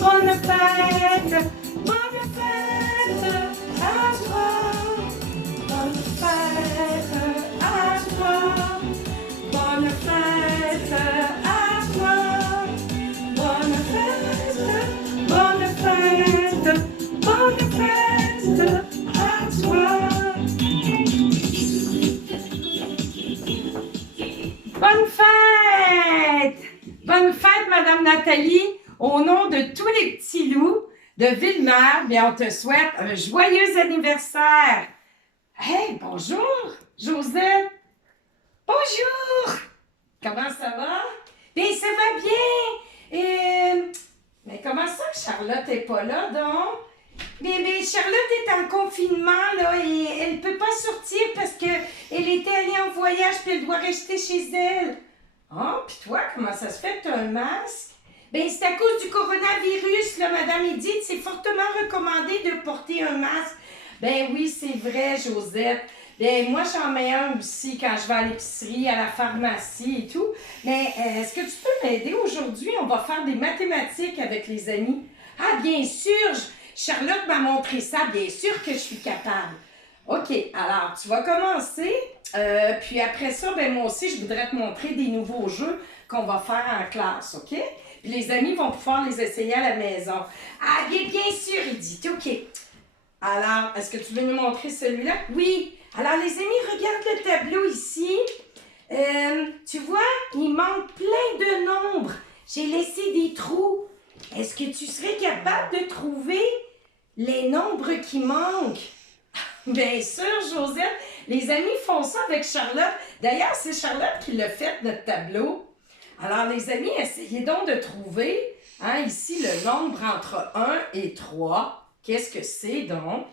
bonne fête à toi. Bonne fête à toi. Bonne fête à toi. Bonne fête, bonne fête, bonne fête à toi. Bonne fête! Bonne fête, Madame Nathalie! Au nom de tous les petits loups de Ville-Mère, bien, on te souhaite un joyeux anniversaire! Hey, bonjour, Josette! Bonjour! Comment ça va? Bien, ça va bien! Mais comment ça que Charlotte n'est pas là, donc? Mais Charlotte est en confinement, là, et elle ne peut pas sortir parce qu'elle était allée en voyage puis elle doit rester chez elle. Ah, puis toi, comment ça se fait que tu as un masque? Ben, c'est à cause du coronavirus, là, Madame Edith. C'est fortement recommandé de porter un masque. Ben oui, c'est vrai, Josette. Ben, moi, j'en mets un aussi quand je vais à l'épicerie, à la pharmacie et tout. Mais est-ce que tu peux m'aider aujourd'hui? On va faire des mathématiques avec les amis. Ah, bien sûr! Charlotte m'a montré ça, bien sûr que je suis capable. OK, alors, tu vas commencer. Puis après ça, ben moi aussi, je voudrais te montrer des nouveaux jeux qu'on va faire en classe, OK? Puis les amis vont pouvoir les essayer à la maison. Ah, bien sûr, Edith, OK. Alors, est-ce que tu veux nous montrer celui-là? Oui. Alors, les amis, regarde le tableau ici. Tu vois, il manque plein de nombres. J'ai laissé des trous. Est-ce que tu serais capable de trouver les nombres qui manquent? Bien sûr, Josette. Les amis font ça avec Charlotte. D'ailleurs, c'est Charlotte qui l'a fait, notre tableau. Alors, les amis, essayez donc de trouver, hein, ici, le nombre entre 1 et 3. Qu'est-ce que c'est donc?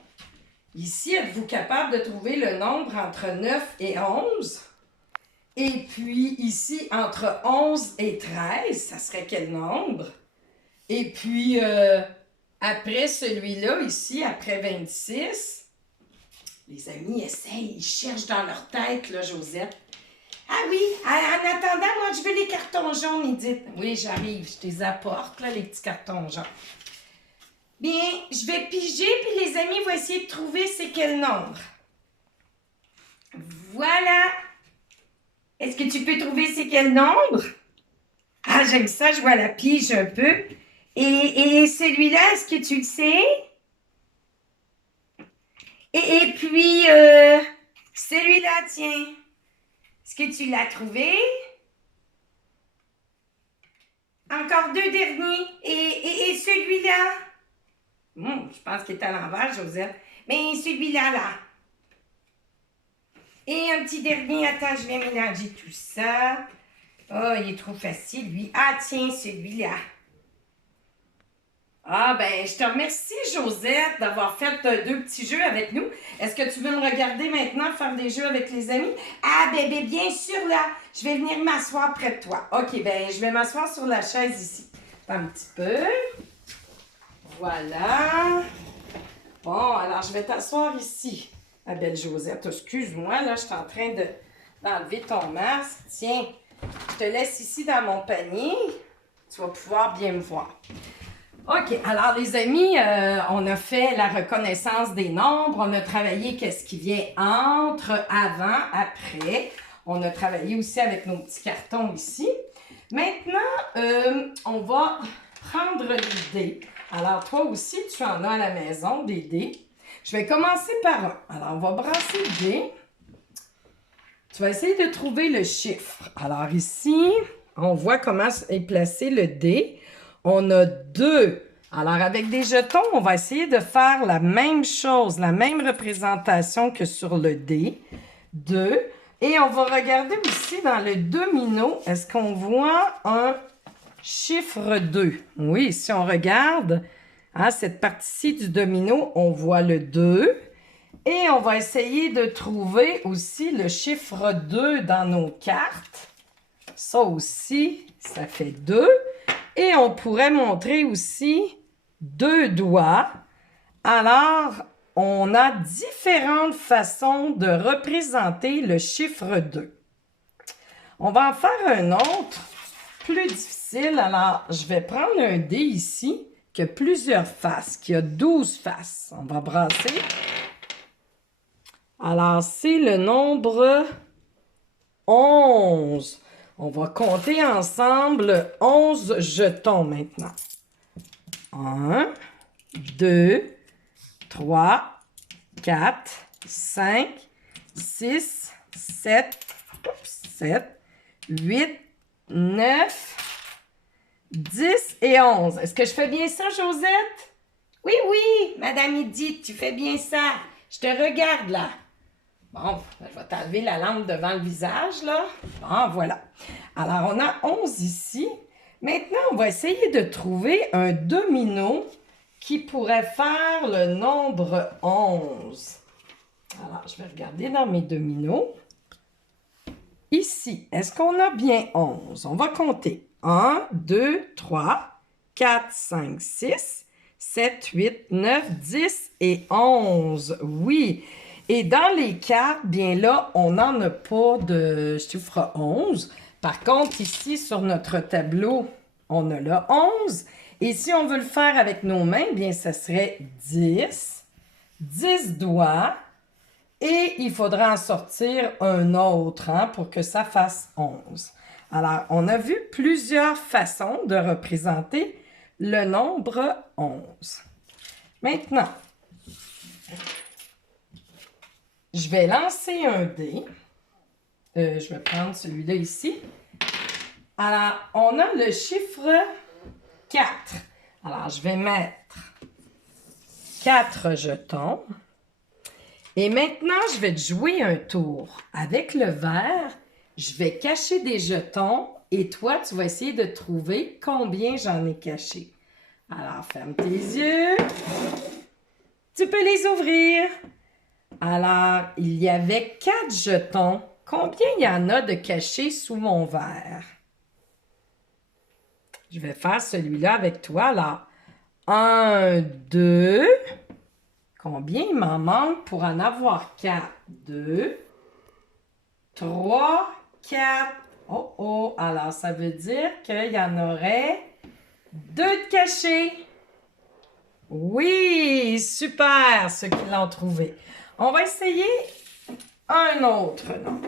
Ici, êtes-vous capable de trouver le nombre entre 9 et 11? Et puis, ici, entre 11 et 13, ça serait quel nombre? Et puis, après celui-là, ici, après 26, les amis essayent, ils cherchent dans leur tête, là, Josette. Ah oui, en attendant, moi, je veux les cartons jaunes, Edith. Oui, j'arrive, je te les apporte, là, les petits cartons jaunes. Bien, je vais piger, puis les amis vont essayer de trouver c'est quel nombre. Voilà. Est-ce que tu peux trouver c'est quel nombre? Ah, j'aime ça, je vois la pige un peu. Et celui-là, est-ce que tu le sais? Et puis, celui-là, tiens. Est-ce que tu l'as trouvé? Encore deux derniers. Et celui-là? Je pense qu'il est à l'envers, Josette. Mais celui-là, là. Et un petit dernier. Attends, je vais mélanger tout ça. Oh, il est trop facile, lui. Ah, tiens, celui-là. Ah, ben, je te remercie, Josette, d'avoir fait deux petits jeux avec nous. Est-ce que tu veux me regarder maintenant faire des jeux avec les amis? Ah, ben, bien sûr, là. Je vais venir m'asseoir près de toi. OK, ben, je vais m'asseoir sur la chaise ici. Un petit peu. Voilà. Bon, alors, je vais t'asseoir ici. Ah, belle Josette, excuse-moi, là, je suis en train d'enlever ton masque. Tiens, je te laisse ici dans mon panier. Tu vas pouvoir bien me voir. OK, alors les amis, on a fait la reconnaissance des nombres, on a travaillé qu'est-ce qui vient entre, avant, après. On a travaillé aussi avec nos petits cartons ici. Maintenant, on va prendre les dés. Alors toi aussi, tu en as à la maison, des dés. Je vais commencer par un. Alors, on va brasser le dé. Tu vas essayer de trouver le chiffre. Alors ici, on voit comment est placé le dé. On a 2. Alors, avec des jetons, on va essayer de faire la même chose, la même représentation que sur le dé. 2. Et on va regarder aussi dans le domino, est-ce qu'on voit un chiffre 2? Oui, si on regarde, hein, cette partie-ci du domino, on voit le 2. Et on va essayer de trouver aussi le chiffre 2 dans nos cartes. Ça aussi, ça fait 2. Et on pourrait montrer aussi 2 doigts. Alors, on a différentes façons de représenter le chiffre 2. On va en faire un autre, plus difficile. difficile. Alors, je vais prendre un dé ici qui a plusieurs faces, qui a 12 faces. On va brasser. Alors, c'est le nombre 11. On va compter ensemble 11 jetons maintenant. 1, 2, 3, 4, 5, 6, 7, 8, 9, 10 et 11. Est-ce que je fais bien ça, Josette? Oui, oui, Madame Edith, tu fais bien ça. Je te regarde là. Bon, je vais t'enlever la lampe devant le visage, là. Bon, voilà. Alors, on a 11 ici. Maintenant, on va essayer de trouver un domino qui pourrait faire le nombre 11. Alors, je vais regarder dans mes dominos. Ici, est-ce qu'on a bien 11? On va compter. 1, 2, 3, 4, 5, 6, 7, 8, 9, 10 et 11. Oui. Et dans les cartes, bien là, on n'en a pas de chiffre 11. Par contre, ici, sur notre tableau, on a le 11. Et si on veut le faire avec nos mains, bien, ça serait 10. 10 doigts. Et il faudra en sortir un autre pour que ça fasse 11. Alors, on a vu plusieurs façons de représenter le nombre 11. Maintenant, je vais lancer un dé. Je vais prendre celui-là ici. Alors, on a le chiffre 4. Alors, je vais mettre 4 jetons. Et maintenant, je vais te jouer un tour. Avec le vert, je vais cacher des jetons et toi, tu vas essayer de trouver combien j'en ai caché. Alors, ferme tes yeux. Tu peux les ouvrir. Alors, il y avait 4 jetons. Combien il y en a de cachés sous mon verre? Je vais faire celui-là avec toi. Alors, 1, 2. Combien il m'en manque pour en avoir 4? 2, 3, 4. Oh, oh. Alors, ça veut dire qu'il y en aurait 2 de cachés. Oui, super, ceux qui l'ont trouvé. On va essayer un autre nombre.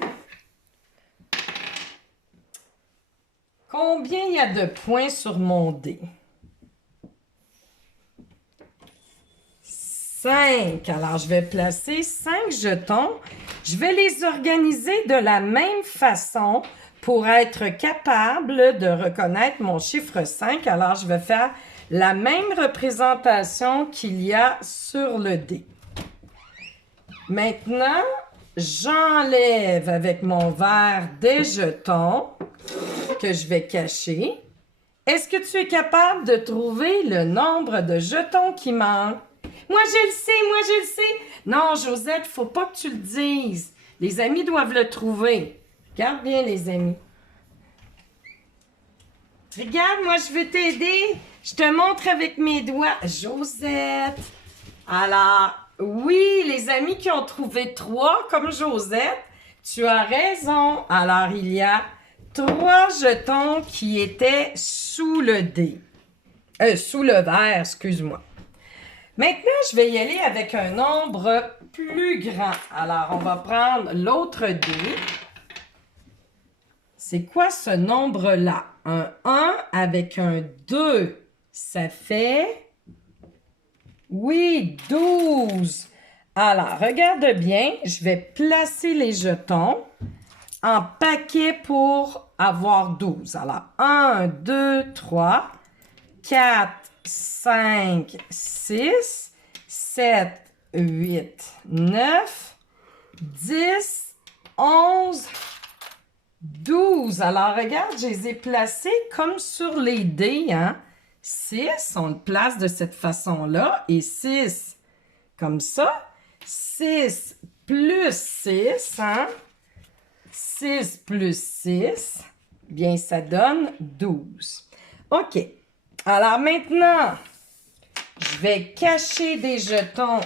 Combien il y a de points sur mon dé? 5. Alors, je vais placer 5 jetons. Je vais les organiser de la même façon pour être capable de reconnaître mon chiffre 5. Alors, je vais faire la même représentation qu'il y a sur le dé. Maintenant, j'enlève avec mon verre des jetons que je vais cacher. Est-ce que tu es capable de trouver le nombre de jetons qui manquent? Moi, je le sais. Non, Josette, il ne faut pas que tu le dises. Les amis doivent le trouver. Regarde bien, les amis. Regarde, moi, je veux t'aider. Je te montre avec mes doigts. Josette. Alors, oui, les amis qui ont trouvé 3, comme Josette, tu as raison. Alors, il y a 3 jetons qui étaient sous le dé. Sous le verre, excuse-moi. Maintenant, je vais y aller avec un nombre plus grand. Alors, on va prendre l'autre dé. C'est quoi ce nombre-là? Un 1 avec un 2, ça fait... Oui, 12. Alors, regarde bien, je vais placer les jetons en paquet pour avoir 12. Alors, 1, 2, 3, 4, 5, 6, 7, 8, 9, 10, 11, 12. Alors, regarde, je les ai placés comme sur les dés, 6, on le place de cette façon-là, et 6, comme ça. 6 plus 6, 6 plus 6, bien, ça donne 12. OK. Alors maintenant, je vais cacher des jetons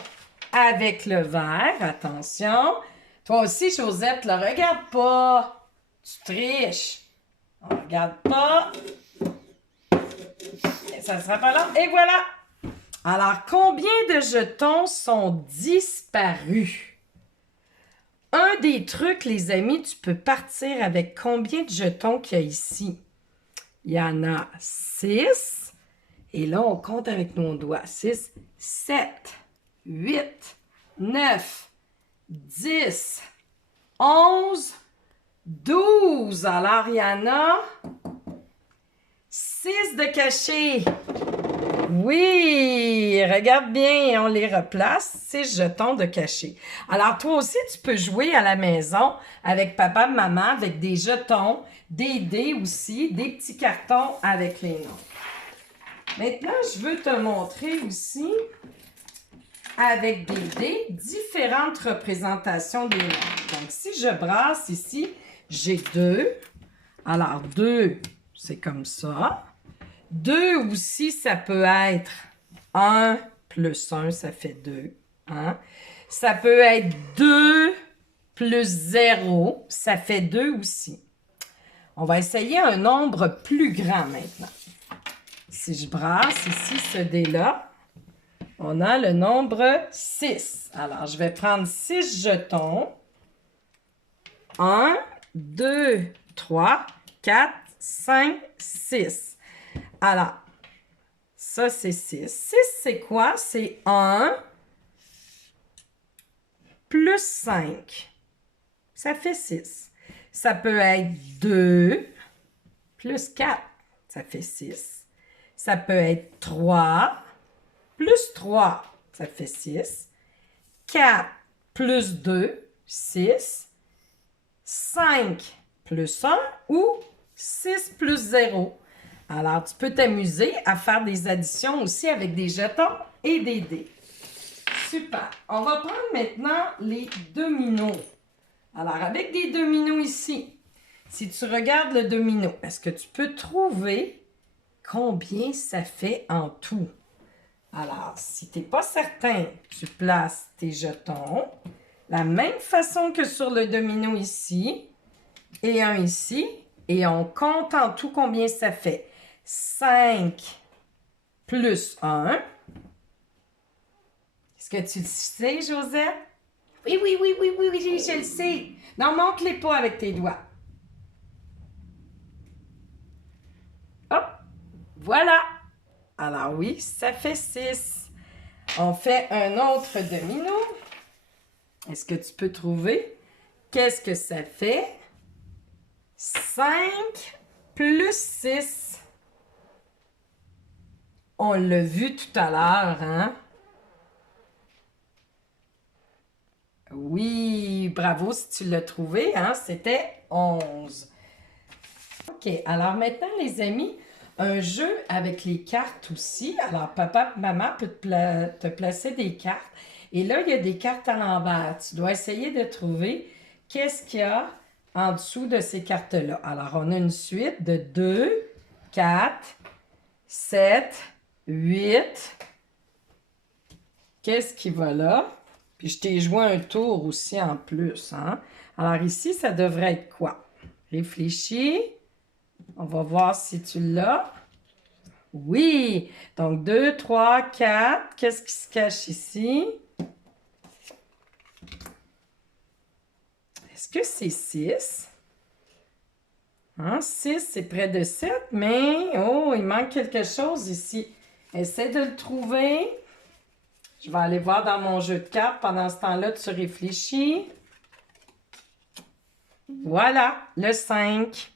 avec le verre. Attention. Toi aussi, Josette, ne regarde pas. Tu triches. On ne regarde pas. ça sera pas long. Et voilà! Alors, combien de jetons sont disparus? Un des trucs, les amis, tu peux partir avec combien de jetons qu'il y a ici? Il y en a 6. Et là, on compte avec nos doigts. 6, 7, 8, 9, 10, 11, 12. Alors, il y en a 6 de cachés. Oui, regarde bien, on les replace, 6 jetons de cachet. Alors, toi aussi, tu peux jouer à la maison avec papa et maman, avec des jetons, des dés aussi, des petits cartons avec les noms. Maintenant, je veux te montrer aussi, avec des dés, différentes représentations des nombres. Donc, si je brasse ici, j'ai 2. Alors, 2, c'est comme ça. 2 aussi, ça peut être 1 plus 1, ça fait 2. Hein? Ça peut être 2 plus 0, ça fait 2 aussi. On va essayer un nombre plus grand maintenant. Si je brasse ici ce dé-là, on a le nombre 6. Alors, je vais prendre 6 jetons. 1, 2, 3, 4, 5, 6. Alors, ça, c'est 6. 6, c'est quoi? C'est 1 plus 5. Ça fait 6. Ça peut être 2 plus 4. Ça fait 6. Ça peut être 3 plus 3. Ça fait 6. 4 plus 2, 6. 5 plus 1 ou 6 plus 0. Alors, tu peux t'amuser à faire des additions aussi avec des jetons et des dés. Super. On va prendre maintenant les dominos. Alors, avec des dominos ici, si tu regardes le domino, est-ce que tu peux trouver combien ça fait en tout? Alors, si tu n'es pas certain, tu places tes jetons la même façon que sur le domino ici et un ici. Et on compte en tout combien ça fait. 5 plus 1. Est-ce que tu le sais, Josette? Oui, je le sais. Non, montre-les pas avec tes doigts. Hop, voilà. Alors oui, ça fait 6. On fait un autre domino. Est-ce que tu peux trouver? Qu'est-ce que ça fait? 5 plus 6. On l'a vu tout à l'heure, hein? Oui, bravo si tu l'as trouvé, hein? C'était 11. OK, alors maintenant, les amis, un jeu avec les cartes aussi. Alors, papa et maman peuvent te placer des cartes. Et là, il y a des cartes à l'envers. Tu dois essayer de trouver qu'est-ce qu'il y a en dessous de ces cartes-là. Alors, on a une suite de 2, 4, 7, 8. Qu'est-ce qui va là? Puis je t'ai joué un tour aussi en plus, hein? Alors ici, ça devrait être quoi? Réfléchis. On va voir si tu l'as. Oui! Donc 2, 3, 4. Qu'est-ce qui se cache ici? Est-ce que c'est 6? Hein? 6, c'est près de 7, mais oh, il manque quelque chose ici. Essaie de le trouver. Je vais aller voir dans mon jeu de cartes. Pendant ce temps-là, tu réfléchis. Voilà, le 5.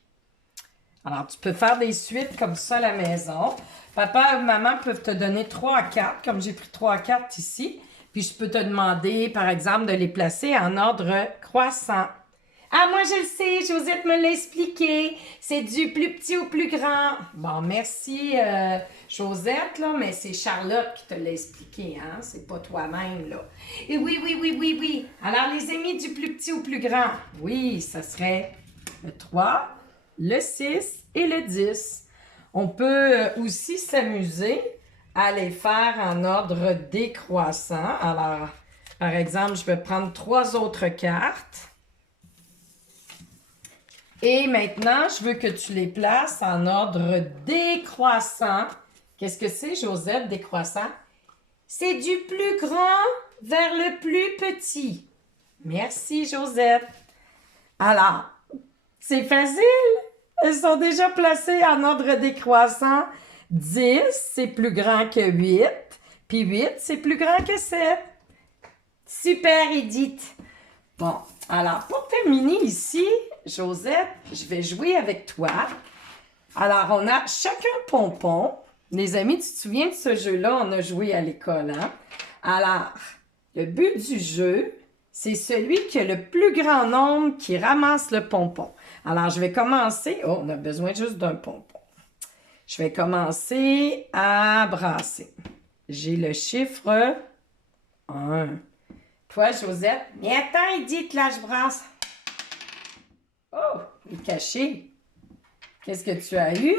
Alors, tu peux faire des suites comme ça à la maison. Papa ou maman peuvent te donner 3 cartes, comme j'ai pris 3 cartes ici. Puis, je peux te demander, par exemple, de les placer en ordre croissant. Ah, moi, je le sais, Josette me l'a expliqué. C'est du plus petit au plus grand. Bon, merci, Josette, là, mais c'est Charlotte qui te l'a expliqué, hein? C'est pas toi-même, là. Et oui. Alors, les amis, du plus petit au plus grand. Oui, ça serait le 3, le 6 et le 10. On peut aussi s'amuser à les faire en ordre décroissant. Alors, par exemple, je vais prendre 3 autres cartes. Et maintenant, je veux que tu les places en ordre décroissant. Qu'est-ce que c'est, Josette, décroissant? C'est du plus grand vers le plus petit. Merci, Josette. Alors, c'est facile. Elles sont déjà placées en ordre décroissant. 10, c'est plus grand que 8. Puis 8, c'est plus grand que 7. Super, Edith. Bon, alors, pour terminer ici, Josette, je vais jouer avec toi. Alors, on a chacun pompon. Les amis, tu te souviens de ce jeu-là? On a joué à l'école, hein? Alors, le but du jeu, c'est celui qui a le plus grand nombre qui ramasse le pompon. Alors, je vais commencer. Oh, on a besoin juste d'un pompon. Je vais commencer à brasser. J'ai le chiffre 1. Toi, Josette, mais attends, Edith, là, je brasse. Oh, il est caché. Qu'est-ce que tu as eu?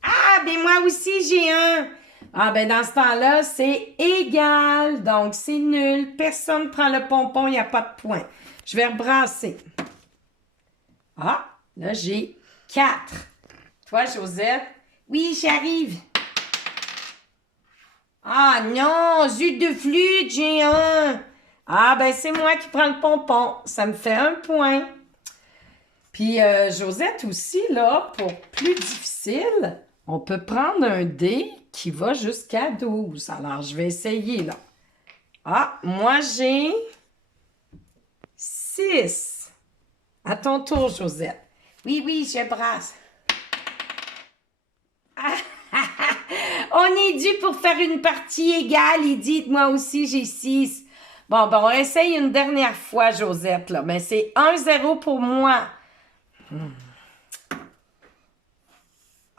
Ah, ben moi aussi, j'ai un. Ah, ben dans ce temps-là, c'est égal. Donc, c'est nul. Personne ne prend le pompon, il n'y a pas de point. Je vais rebrasser. Ah, là, j'ai 4. Toi, Josette? Oui, j'arrive. Ah non, zut de flûte, j'ai un. Ah, ben c'est moi qui prends le pompon. Ça me fait un point. Puis, Josette aussi, là, pour plus difficile, on peut prendre un dé qui va jusqu'à 12. Alors, je vais essayer, là. Ah, moi, j'ai 6. À ton tour, Josette. Oui, oui, je brasse. On est dû pour faire une partie égale, Edith. Moi aussi, j'ai 6. Bon, ben, on essaye une dernière fois, Josette, là. Mais c'est 1-0 pour moi.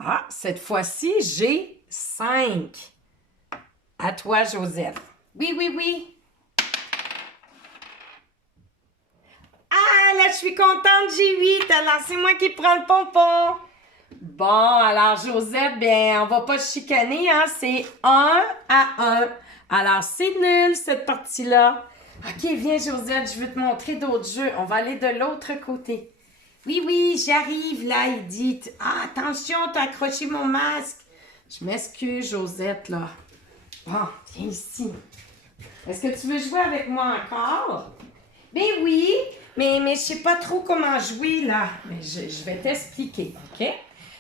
Ah, cette fois-ci, j'ai 5. À toi, Josette. Oui, oui, oui. Ah, là, je suis contente, j'ai 8. Alors, c'est moi qui prends le pompon. Bon, alors, Josette, bien, on va pas se chicaner, hein. C'est 1-1. Alors, c'est nul, cette partie-là. OK, viens, Josette, je veux te montrer d'autres jeux. On va aller de l'autre côté. Oui, oui, j'arrive, là, Edith. Ah, attention, t'as accroché mon masque. Je m'excuse, Josette, là. Bon, viens ici. Est-ce que tu veux jouer avec moi encore? Ben oui, mais je sais pas trop comment jouer, là. Mais je vais t'expliquer, OK?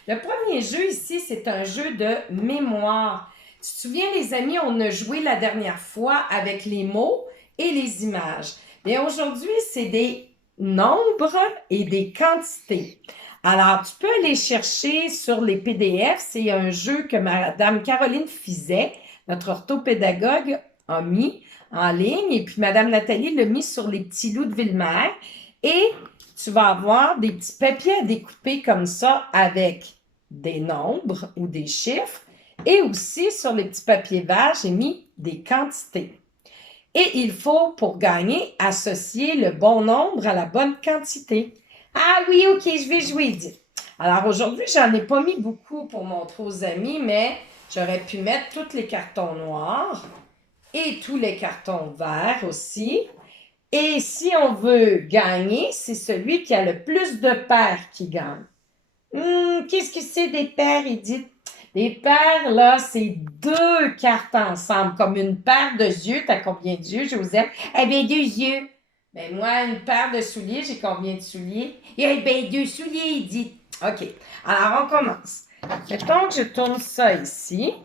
Le premier jeu ici, c'est un jeu de mémoire. Tu te souviens, les amis, on a joué la dernière fois avec les mots et les images. Mais aujourd'hui, c'est des nombres et des quantités. Alors, tu peux aller chercher sur les PDF. C'est un jeu que Madame Caroline Fizet, notre orthopédagogue, a mis en ligne. Et puis, Madame Nathalie l'a mis sur les petits loups de Ville-Mère. Et tu vas avoir des petits papiers à découper comme ça avec des nombres ou des chiffres. Et aussi, sur les petits papiers verts, j'ai mis des quantités. Et il faut, pour gagner, associer le bon nombre à la bonne quantité. Ah oui, OK, je vais jouer, dit. Alors aujourd'hui, j'en ai pas mis beaucoup pour montrer aux amis, mais j'aurais pu mettre tous les cartons noirs et tous les cartons verts aussi. Et si on veut gagner, c'est celui qui a le plus de paires qui gagne. Qu'est-ce que c'est des paires, Edith? Des paires, là, c'est 2 cartes ensemble, comme une paire de yeux. T'as combien d'yeux, Joseph? Eh bien, 2 yeux. Ben moi, une paire de souliers, j'ai combien de souliers? Eh bien, 2 souliers, Edith. OK. Alors, on commence. Mettons que je tourne ça ici.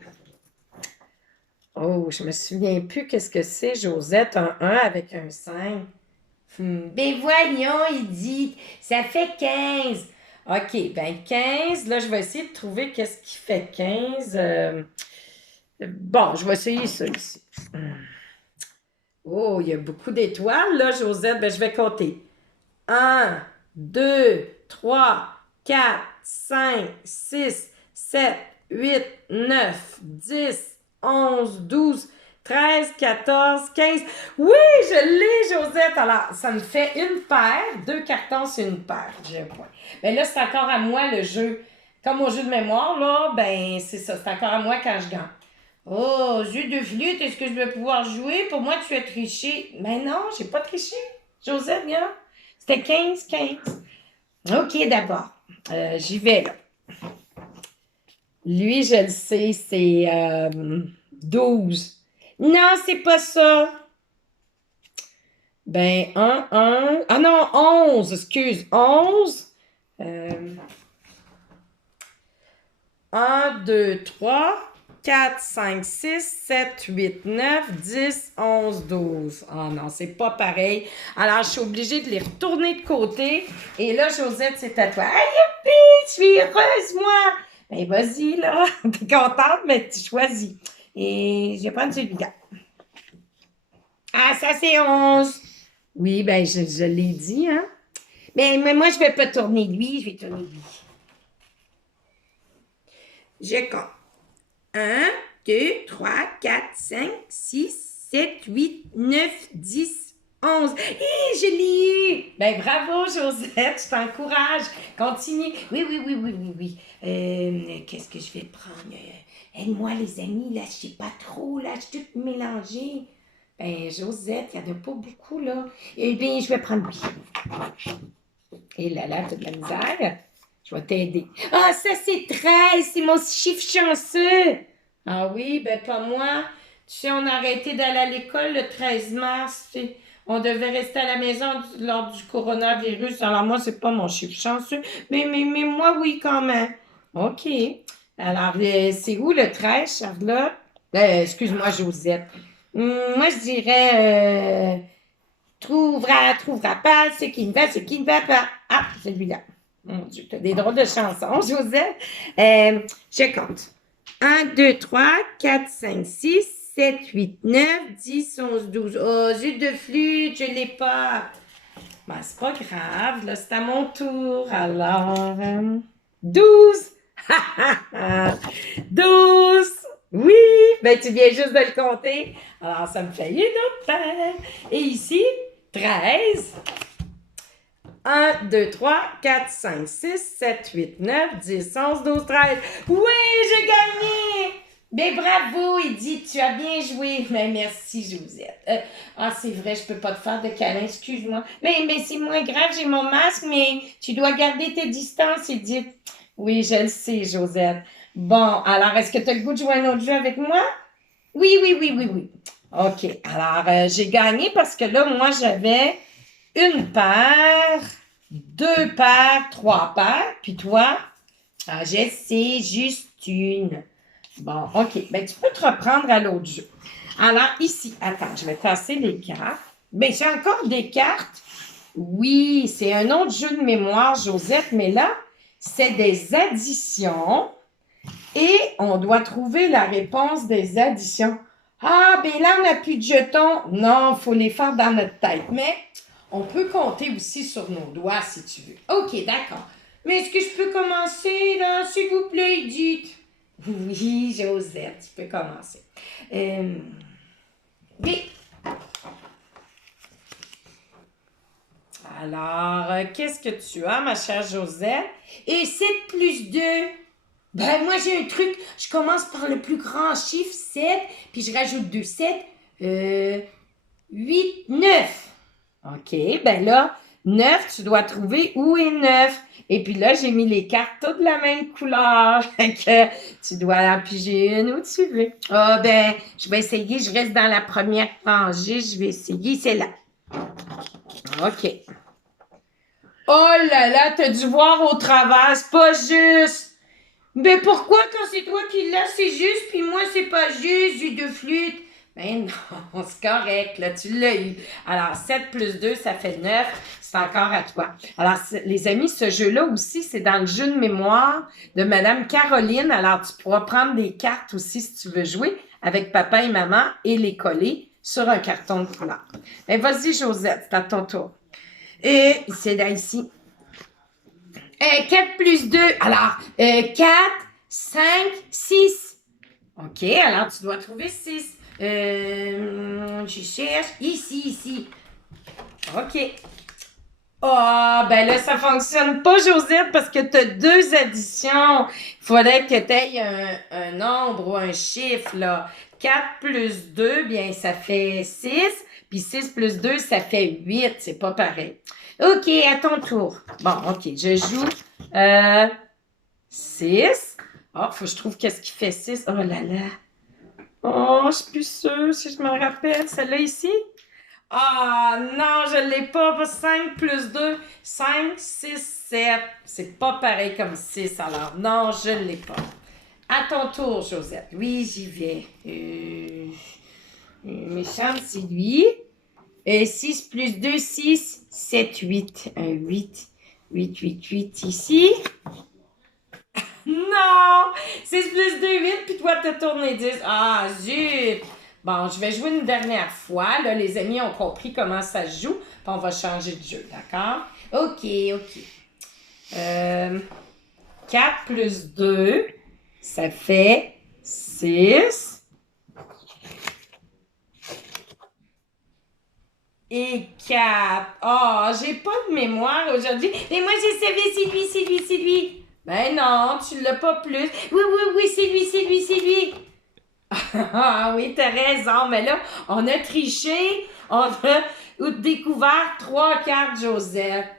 Oh, je me souviens plus qu'est-ce que c'est, Josette, un 1 avec un 5. Ben voyons, Edith, ça fait 15. OK, ben 15, là, je vais essayer de trouver qu'est-ce qui fait 15. Bon, je vais essayer ça ici. Oh, il y a beaucoup d'étoiles, là, Josette. Ben, je vais compter. 1, 2, 3, 4, 5, 6, 7, 8, 9, 10, 11, 12, 13, 14, 15. Oui, je l'ai, Josette. Alors, ça me fait une paire. 2 cartons, c'est une paire. J'ai un point. Ben là, c'est encore à moi le jeu. Comme au jeu de mémoire, là, ben c'est ça. C'est encore à moi quand je gagne. Oh, jeu de flûte, est-ce que je vais pouvoir jouer? Pour moi, tu as triché. Mais non, j'ai pas triché. Josette, viens. C'était 15. OK, d'abord. J'y vais, là. Lui, je le sais, c'est 12. Non, c'est pas ça. Ben, ah non, 11, excuse, 11. Euh, 1, 2, 3, 4, 5, 6, 7, 8, 9, 10, 11, 12. Ah non, c'est pas pareil. Alors, je suis obligée de les retourner de côté. Et là, Josette, c'est à toi. Ah, youpi! Je suis heureuse, moi! Ben, vas-y, là. T'es contente, mais tu choisis. Et je vais prendre celui-là. Ah, ça, c'est 11. Oui, ben, je l'ai dit, hein. Mais moi, je vais pas tourner lui, je vais tourner lui. Je compte. 1, 2, 3, 4, 5, 6, 7, 8, 9, 10, 11. Hé, je l'ai eu! Ben, bravo, Josette, je t'encourage. Continue. Oui, oui, oui, oui, oui, oui. Qu'est-ce que je vais prendre? Aide-moi, les amis, là, je sais pas trop, là, je suis toute mélangée. Ben, Josette, il n'y en a pas beaucoup, là. Eh bien, je vais prendre lui. Et là, t'as de la misère. Je vais t'aider. Ah, ça, c'est 13. C'est mon chiffre chanceux. Ah oui, ben pas moi. Tu sais, on a arrêté d'aller à l'école le 13 mars. On devait rester à la maison lors du coronavirus. Alors moi, c'est pas mon chiffre chanceux. Mais moi, oui, quand même. OK. Alors, c'est où le 13, Charlotte? Excuse-moi, Josette. Moi, je dirais trouvera pas ce qui ne va pas. Ah, celui-là. Mon Dieu, tu as des drôles de chansons, Joseph. Je compte. 1, 2, 3, 4, 5, 6, 7, 8, 9, 10, 11, 12. Oh, zut de flûte, je ne l'ai pas. Ben, c'est pas grave, là, c'est à mon tour. Alors, 12. 12. Oui, ben tu viens juste de le compter. Alors, ça me fait une autre paire. Et ici, 13. 1, 2, 3, 4, 5, 6, 7, 8, 9, 10, 11, 12, 13. Oui, j'ai gagné! Ben bravo, Edith, tu as bien joué. Mais merci, Josette. C'est vrai, je peux pas te faire de câlin, excuse-moi. Mais c'est moins grave, j'ai mon masque, mais tu dois garder tes distances, Edith. Oui, je le sais, Josette. Bon, alors, est-ce que tu as le goût de jouer un autre jeu avec moi? Oui, oui, oui, oui, oui. OK, alors, j'ai gagné parce que là, moi, j'avais une paire, deux paires, trois paires. Puis toi, je sais, juste une. Bon, OK. Ben, tu peux te reprendre à l'autre jeu. Alors, ici, attends, je vais tasser les cartes. Ben, j'ai encore des cartes. Oui, c'est un autre jeu de mémoire, Josette, mais là, c'est des additions et on doit trouver la réponse des additions. Ah, ben là, on n'a plus de jetons. Non, il faut les faire dans notre tête. Mais on peut compter aussi sur nos doigts si tu veux. OK, d'accord. Mais est-ce que je peux commencer, là, s'il vous plaît, Edith? Oui, Josette, tu peux commencer. Oui. Alors, qu'est-ce que tu as, ma chère Josette? Et 7 plus 2. Ben, moi, j'ai un truc. Je commence par le plus grand chiffre, 7, puis je rajoute 2, 7, 8, 9. OK, ben là, 9, tu dois trouver où est 9. Et puis là, j'ai mis les cartes toutes de la même couleur. Fait que tu dois en piger une où tu veux. Ah, ben, je vais essayer. Je reste dans la première rangée. Je vais essayer. C'est là. OK. Oh là là, t'as dû voir au travers. C'est pas juste. Mais pourquoi quand c'est toi qui l'as, c'est juste, puis moi, c'est pas juste, j'ai deux flûtes? Ben non, c'est correct, là, tu l'as eu. Alors, 7 plus 2, ça fait 9. C'est encore à toi. Alors, les amis, ce jeu-là aussi, c'est dans le jeu de mémoire de Madame Caroline. Alors, tu pourras prendre des cartes aussi si tu veux jouer avec papa et maman et les coller sur un carton de couleur. Ben, vas-y, Josette, c'est à ton tour. Et c'est là, ici. 4 plus 2. Alors, 4, 5, 6. OK, alors tu dois trouver 6. Je cherche. Ici. OK. Ah, ben là, ça fonctionne pas, Josette, parce que tu as deux additions. Il faudrait que tu aies un nombre ou un chiffre, là. 4 plus 2, bien, ça fait 6. Puis 6 plus 2, ça fait 8. C'est pas pareil. OK, à ton tour. Bon, OK, je joue 6. Oh, faut que je trouve qu'est-ce qui fait 6. Oh là là. Oh, je suis plus sûre si je me rappelle. Celle-là ici? Ah non, je ne l'ai pas. 5 plus 2, 5, 6, 7. C'est pas pareil comme 6, alors non, je ne l'ai pas. À ton tour, Josette. Oui, j'y vais. Méchante, c'est lui. 6 plus 2, 6, 7, 8. 8, 8, 8, 8 ici. Non! 6 plus 2, 8, puis toi, t'as tourné 10. Ah, zut! Bon, je vais jouer une dernière fois. Là, les amis ont compris comment ça se joue. Puis on va changer de jeu, d'accord? OK, OK. 4 plus 2, ça fait 6. Et 4. Oh, j'ai pas de mémoire aujourd'hui. Mais moi, j'ai savais, c'est lui, c'est lui, c'est lui. Ben non, tu l'as pas plus. Oui, oui, oui, c'est lui, c'est lui, c'est lui. Ah oui, t'as raison, mais là, on a triché, on a découvert 3 cartes, Josette.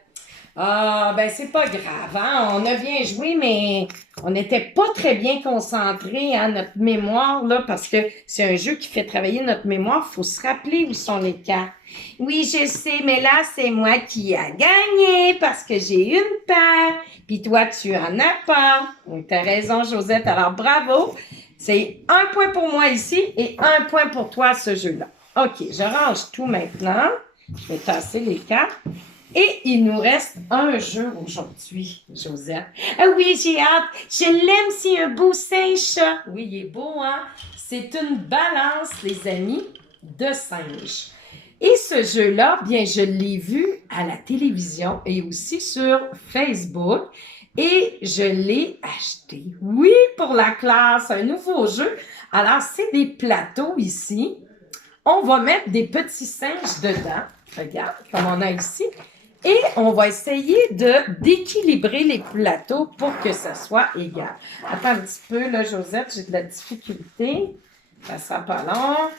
Ah, ben c'est pas grave, hein? On a bien joué, mais on n'était pas très bien concentrés, hein, notre mémoire, là, parce que c'est un jeu qui fait travailler notre mémoire. Faut se rappeler où sont les cartes. Oui, je sais, mais là, c'est moi qui a gagné parce que j'ai une paire, puis toi, tu en as pas. Donc, t'as raison, Josette. Alors, bravo. C'est 1 point pour moi ici et 1 point pour toi, ce jeu-là. OK, je range tout maintenant. Je vais tasser les cartes. Et il nous reste un jeu aujourd'hui, Josette. Ah oui, j'ai hâte. Je l'aime, c'est un beau singe. Oui, il est beau, hein? C'est une balance, les amis, de singe. Et ce jeu-là, bien, je l'ai vu à la télévision et aussi sur Facebook. Et je l'ai acheté. Oui, pour la classe, un nouveau jeu. Alors, c'est des plateaux ici. On va mettre des petits singes dedans. Regarde, comme on a ici. Et on va essayer d'équilibrer les plateaux pour que ça soit égal. Attends un petit peu, là, Josette, j'ai de la difficulté. Ça sera pas long.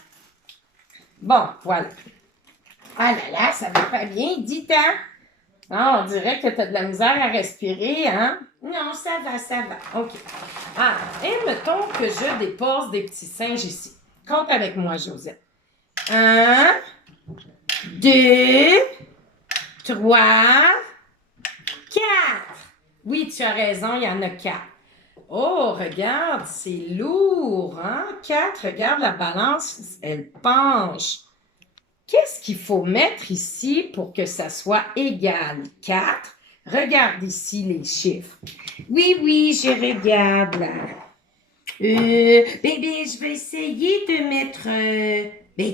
Bon, voilà. Ah là là, ça va pas bien, dis-toi. Ah, on dirait que tu as de la misère à respirer, hein? Non, ça va, ça va. OK. Ah, et mettons que je dépose des petits singes ici. Compte avec moi, Josette. 1, 2, 3, 4. Oui, tu as raison, il y en a 4. Oh, regarde, c'est lourd, hein? 4, regarde la balance, elle penche. Qu'est-ce qu'il faut mettre ici pour que ça soit égal? 4. Regarde ici les chiffres. Oui, oui, je regarde là. Bébé, je vais essayer de mettre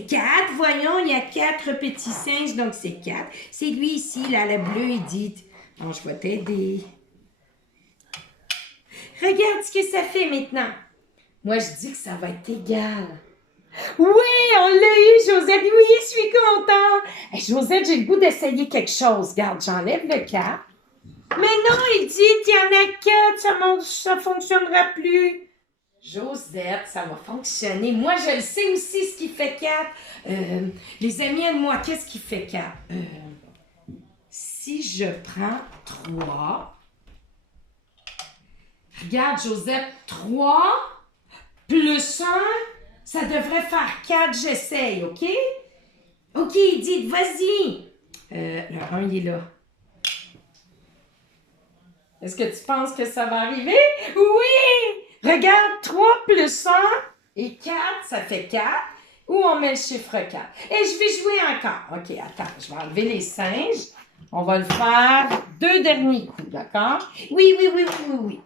4. Voyons, il y a 4 petits singes, donc c'est 4. C'est lui ici, là, le bleu, Edith. Bon, je vais t'aider. Regarde ce que ça fait maintenant. Moi, je dis que ça va être égal. Oui, on l'a eu, Josette. Oui, je suis contente. Hey, Josette, j'ai le goût d'essayer quelque chose. Regarde, j'enlève le 4. Mais non, Edith, il y en a 4. Ça ne fonctionnera plus. Josette, ça va fonctionner. Moi, je le sais aussi ce qui fait 4. Les amis, aide-moi, qu'est-ce qui fait 4? Si je prends 3, regarde, Josette, 3 plus 1, ça devrait faire 4. J'essaye, OK? OK, Edith, vas-y. Le 1, il est là. Est-ce que tu penses que ça va arriver? Oui! Regarde, 3 plus 1 et 4, ça fait 4. Où on met le chiffre 4? Et je vais jouer encore. OK, attends, je vais enlever les singes. On va le faire 2 derniers coups, d'accord? Oui, oui, oui, oui, oui, oui.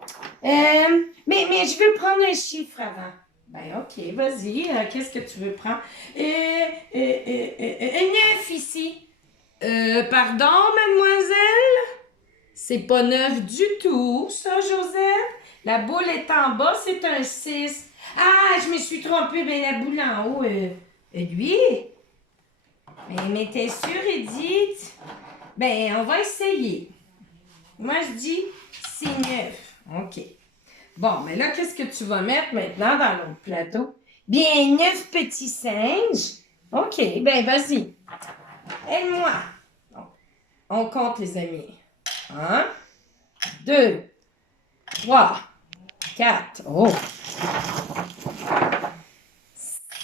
Mais je veux prendre un chiffre avant. Ben, OK, vas-y. Qu'est-ce que tu veux prendre? 9 ici. Pardon, mademoiselle? C'est pas 9 du tout, ça, Josette. La boule est en bas, c'est un 6. Ah, je me suis trompée, mais la boule en haut, lui. Mais t'es sûre, Edith? Ben, on va essayer. Moi, je dis, c'est 9. OK. Bon, mais là, qu'est-ce que tu vas mettre maintenant dans l'autre plateau? Bien, 9 petits singes. OK, ben, vas-y. Aide-moi. On compte, les amis. 1, 2, 3, 4. Oh!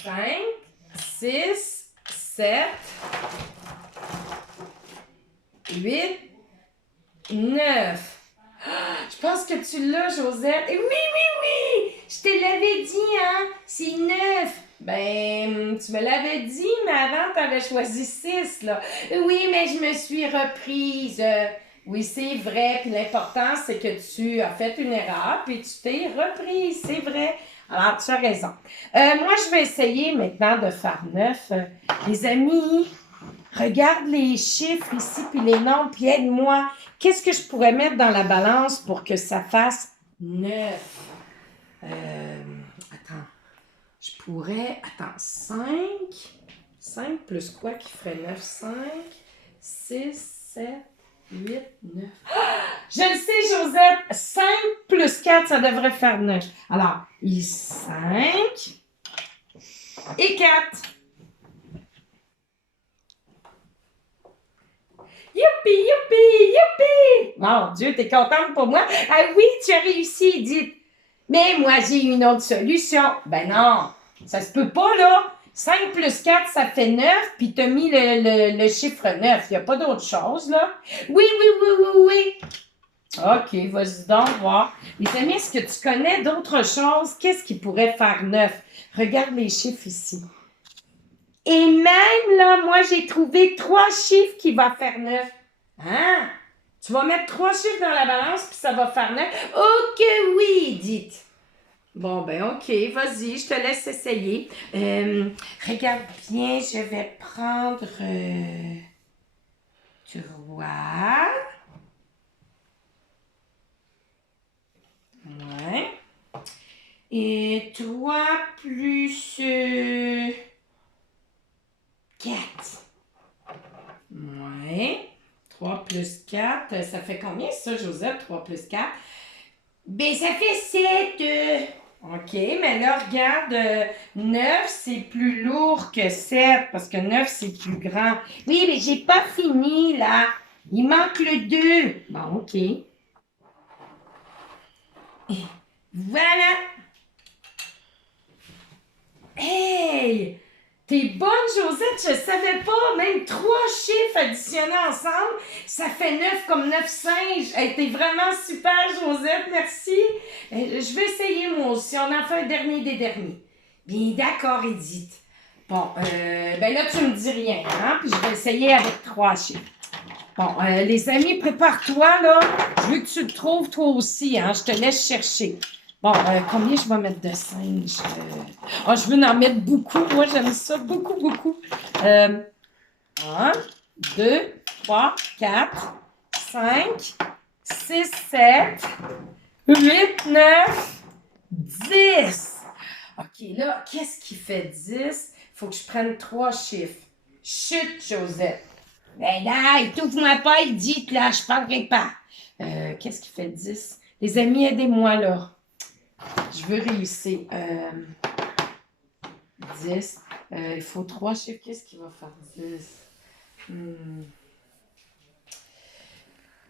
5, 6, 7, 8, 9. Je pense que tu l'as, Josette. Oui, oui, oui! Je te l'avais dit, hein? C'est 9. Ben, tu me l'avais dit, mais avant, tu avais choisi 6, là. Oui, mais je me suis reprise. Oui, c'est vrai. Puis l'important, c'est que tu as fait une erreur, puis tu t'es reprise. C'est vrai. Alors, tu as raison. Moi, je vais essayer maintenant de faire 9. Les amis, regarde les chiffres ici, puis les nombres, puis aide-moi. Qu'est-ce que je pourrais mettre dans la balance pour que ça fasse 9? Attends. Je pourrais... Attends, 5. 5 plus quoi qui ferait 9? 5, 6, 7, 8, 9. Ah! Je le sais, Josette! 5 plus 4, ça devrait faire 9. Alors, il y a 5 et 4. Youpi, youpi, youpi! Mon Dieu, t'es contente pour moi? Ah oui, tu as réussi, Edith. Mais moi, j'ai une autre solution. Ben non, ça se peut pas, là. 5 plus 4, ça fait 9, puis t'as mis le chiffre 9. Il n'y a pas d'autre chose, là. Oui, oui, oui, oui, oui. OK, vas-y donc voir. Les amis, est-ce que tu connais d'autres choses? Qu'est-ce qui pourrait faire 9? Regarde les chiffres ici. Et même là, moi, j'ai trouvé 3 chiffres qui vont faire 9. Hein? Tu vas mettre 3 chiffres dans la balance, puis ça va faire 9. OK, oui, dites. Bon, ben OK, vas-y, je te laisse essayer. Regarde bien, je vais prendre 3. Ouais. Et 3 plus 4. Ouais. 3 plus 4, ça fait combien ça, Joseph? 3 plus 4? Ben, ça fait 7. OK, mais là, regarde, 9, c'est plus lourd que 7, parce que 9, c'est plus grand. Oui, mais j'ai pas fini, là. Il manque le 2. Bon, OK. Et voilà. Hey! T'es bonne, Josette, je savais pas. Même 3 chiffres additionnés ensemble, ça fait 9 comme 9 singes. Hey, t'es vraiment super, Josette, merci. Je vais essayer moi aussi. On en fait un dernier des derniers. Bien d'accord, Edith. Bon, ben là, tu me dis rien, hein? Puis je vais essayer avec 3 chiffres. Bon, les amis, prépare-toi, là. Je veux que tu le trouves toi aussi, hein? Je te laisse chercher. Bon, combien je vais mettre de singes? Je veux en mettre beaucoup. Moi, j'aime ça beaucoup, beaucoup. 1, 2, 3, 4, 5, 6, 7, 8, 9, 10. OK, là, qu'est-ce qui fait 10? Il faut que je prenne 3 chiffres. Chut, Josette. Ben là, étouffe-moi pas, il dit que là, je parlerai pas. Qu'est-ce qui fait 10? Les amis, aidez-moi, là. Je veux réussir. 10. Il faut 3 chiffres. Qu'est-ce qui va faire 10?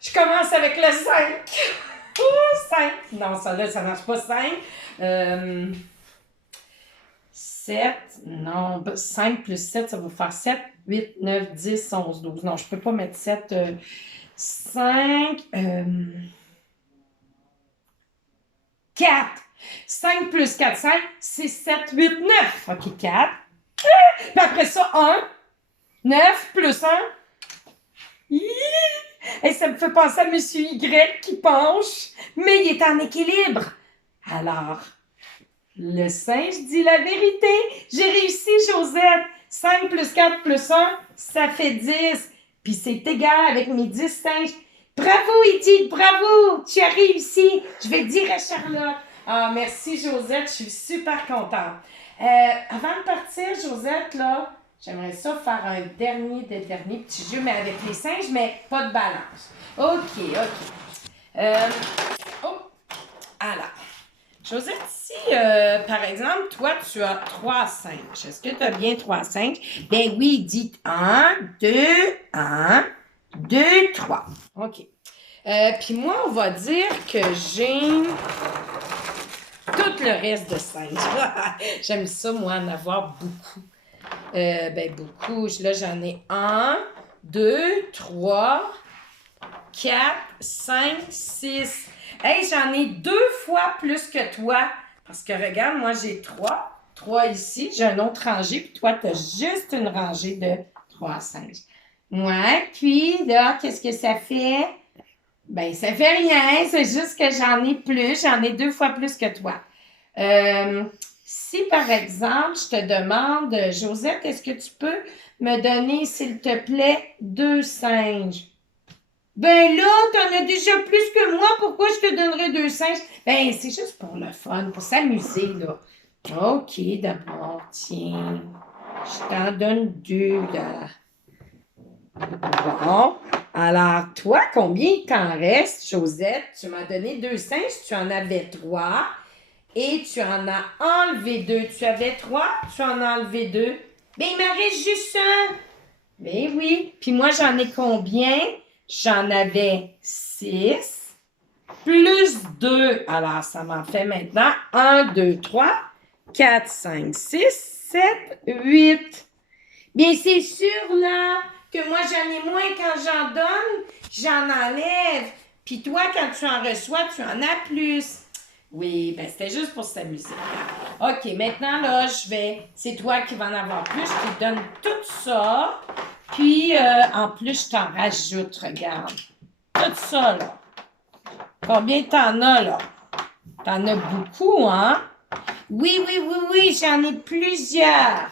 Je commence avec le 5. 5. Non, ça là, ça marche pas 5. 7. Non, 5 plus 7, ça va faire 7, 8, 9, 10, 11, 12. Non, je peux pas mettre 7. 5. 4. 5 plus 4, 5, c'est 7, 8, 9. OK, 4. Puis après ça, 1. 9 plus 1. Et ça me fait penser à Monsieur Y qui penche, mais il est en équilibre. Alors, le singe dit la vérité. J'ai réussi, Josette. 5 plus 4 plus 1, ça fait 10. Puis c'est égal avec mes 10 singes. Bravo, Edith, bravo. Tu as réussi. Je vais dire à Charlotte. Ah, merci, Josette. Je suis super contente. Avant de partir, Josette, là, j'aimerais ça faire un dernier petit jeu, mais avec les singes, mais pas de balance. OK. Alors, Josette, si, par exemple, toi, tu as 3 singes, est-ce que tu as bien 3 singes? Ben oui, dites 1, 2, 3. OK. Puis moi, on va dire que j'ai tout le reste de singes. J'aime ça, moi, en avoir beaucoup. Beaucoup. Là, j'en ai 1, 2, 3, 4, 5, 6. Hey, j'en ai 2 fois plus que toi. Parce que regarde, moi, j'ai 3 ici. J'ai un autre rangée. Puis toi, tu as juste une rangée de 3 singes. Ouais. Puis là, qu'est-ce que ça fait? Ben, ça fait rien. C'est juste que j'en ai plus. J'en ai 2 fois plus que toi. Si, par exemple, je te demande, Josette, est-ce que tu peux me donner, s'il te plaît, 2 singes? Ben là, t'en as déjà plus que moi. Pourquoi je te donnerais 2 singes? Ben, c'est juste pour le fun, pour s'amuser, là. OK, d'abord, tiens. Je t'en donne 2, là. Bon. Alors, toi, combien il t'en reste, Josette? Tu m'as donné 2 singes, tu en avais 3. Et tu en as enlevé 2. Tu avais 3, tu en as enlevé 2. Ben, il m'en reste juste un. Ben oui. Puis moi, j'en ai combien? J'en avais 6 plus 2. Alors, ça m'en fait maintenant 1, 2, 3, 4, 5, 6, 7, 8. Bien, c'est sûr, là, que moi, j'en ai moins quand j'en donne, j'en enlève. Puis toi, quand tu en reçois, tu en as plus. Oui, ben c'était juste pour s'amuser. OK, maintenant, là, c'est toi qui vas en avoir plus. Je te donne tout ça. Puis, en plus, je t'en rajoute, regarde. Tout ça, là. Combien t'en as, là? T'en as beaucoup, hein? Oui, j'en ai plusieurs.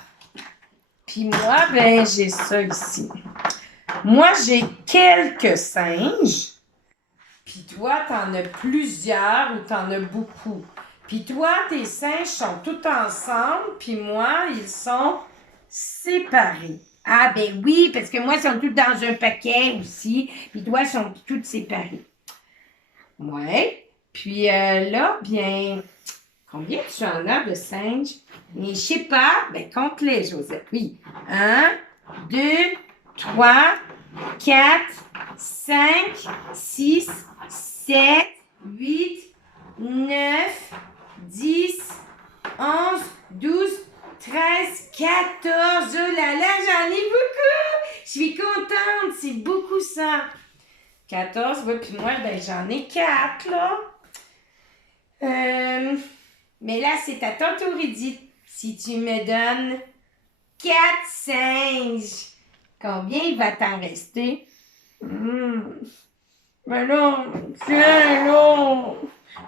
Puis moi, ben, j'ai ça ici. Moi, j'ai quelques singes. Puis toi, t'en as plusieurs ou t'en as beaucoup. Puis toi, tes singes sont tous ensemble, puis moi, ils sont séparés. Ah ben oui, parce que moi, ils sont tous dans un paquet aussi, puis toi, ils sont tous séparés. Ouais. Puis là, bien, combien tu en as de singes? Mais je sais pas, ben compte-les, Josette, oui. 1, 2, 3, 4, 5, 6, 7, 8, 9, 10, 11, 12, 13, 14. Oh là là, j'en ai beaucoup! Je suis contente, c'est beaucoup ça. 14, oui, puis moi, ben j'en ai 4, là. Mais là, c'est à ton tour, Edith. Si tu me donnes 4 singes, combien il va t'en rester? Ben là, tiens, là.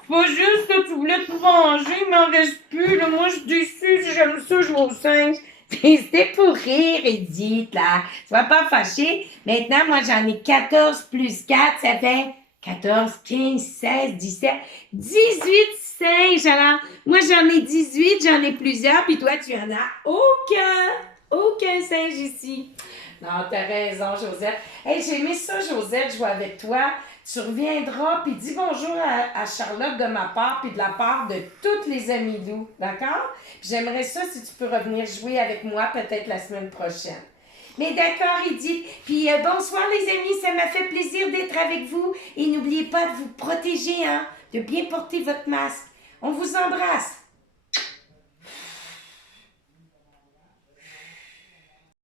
C'est pas juste que tu voulais tout manger, il m'en reste plus. Là. Moi, je suis déçue, j'aime ça jouer aux singes. C'était pour rire, Edith, là. Tu vas pas fâcher. Maintenant, moi, j'en ai 14 plus 4, ça fait 14, 15, 16, 17, 18 singes. Alors, moi, j'en ai 18, j'en ai plusieurs, puis toi, tu en as aucun singe ici. Non, t'as raison, Josette. Hey, j'ai aimé ça, Josette, jouer avec toi. Tu reviendras, puis dis bonjour à Charlotte de ma part, puis de la part de toutes les amies loups, d'accord? J'aimerais ça si tu peux revenir jouer avec moi peut-être la semaine prochaine. Mais d'accord, Edith. Puis bonsoir les amis, ça m'a fait plaisir d'être avec vous. Et n'oubliez pas de vous protéger, hein, de bien porter votre masque. On vous embrasse.